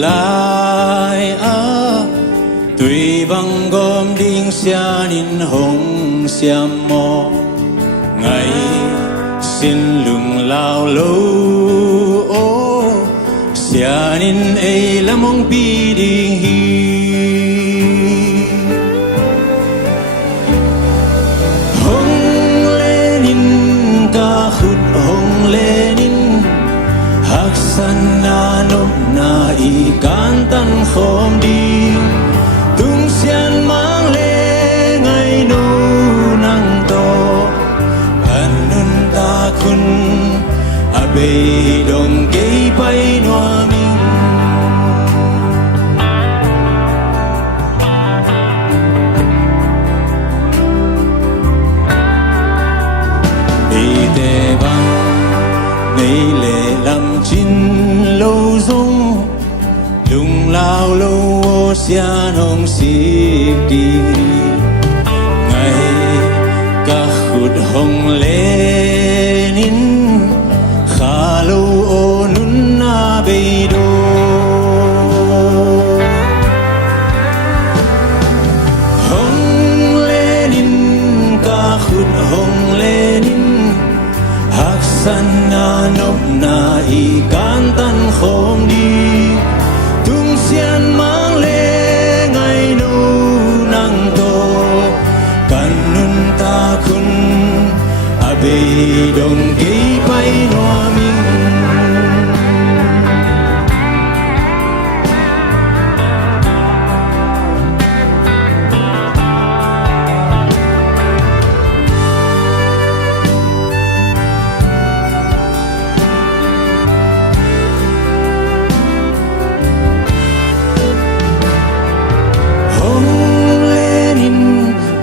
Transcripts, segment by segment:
lại tùy bằng gom đinh xa nín hồng xa mò ngày xin lùng lao lâu ô xa nín ấy là mong bi đinh hi hồng lê nín ca khut hồng lê nín hắc san na nôm na y can tan khom đi tung xian mang lê ngày nu nang to anun ta kun abe dong gay bay noa min đi te bang nay lệ làm chín lâu dung lung lao lâu ô xa nông xịp đi ngày ca khut hồng lê nín khá lâu ô nun na bê đô hồng lê nín ca khut hồng lê nín hắc san na nop na y can tan khom đi tung xian mang lê ngày nu nang to kan nun ta kun abe dong gay bay noa min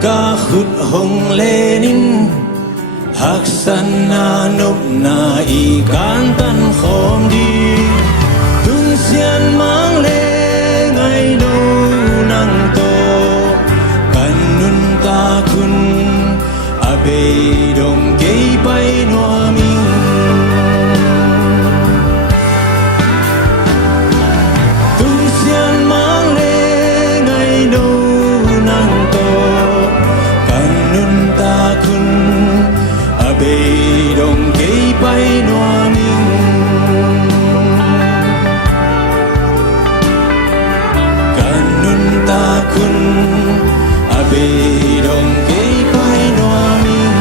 ca khut hồng lê nín hắc san na nop na y can tan khom đi tung xian mang lê ngày nu nang to kan nun ta kun abe dong gay bay noa min tung xian mang lê ngày nu nang to ta kun abe dong gay bay noa min kanun ta kun abe dong gay bay noa min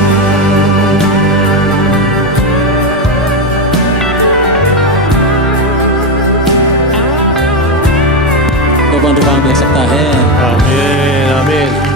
Tuhan Tuhan biasa tahan. Amin, amin.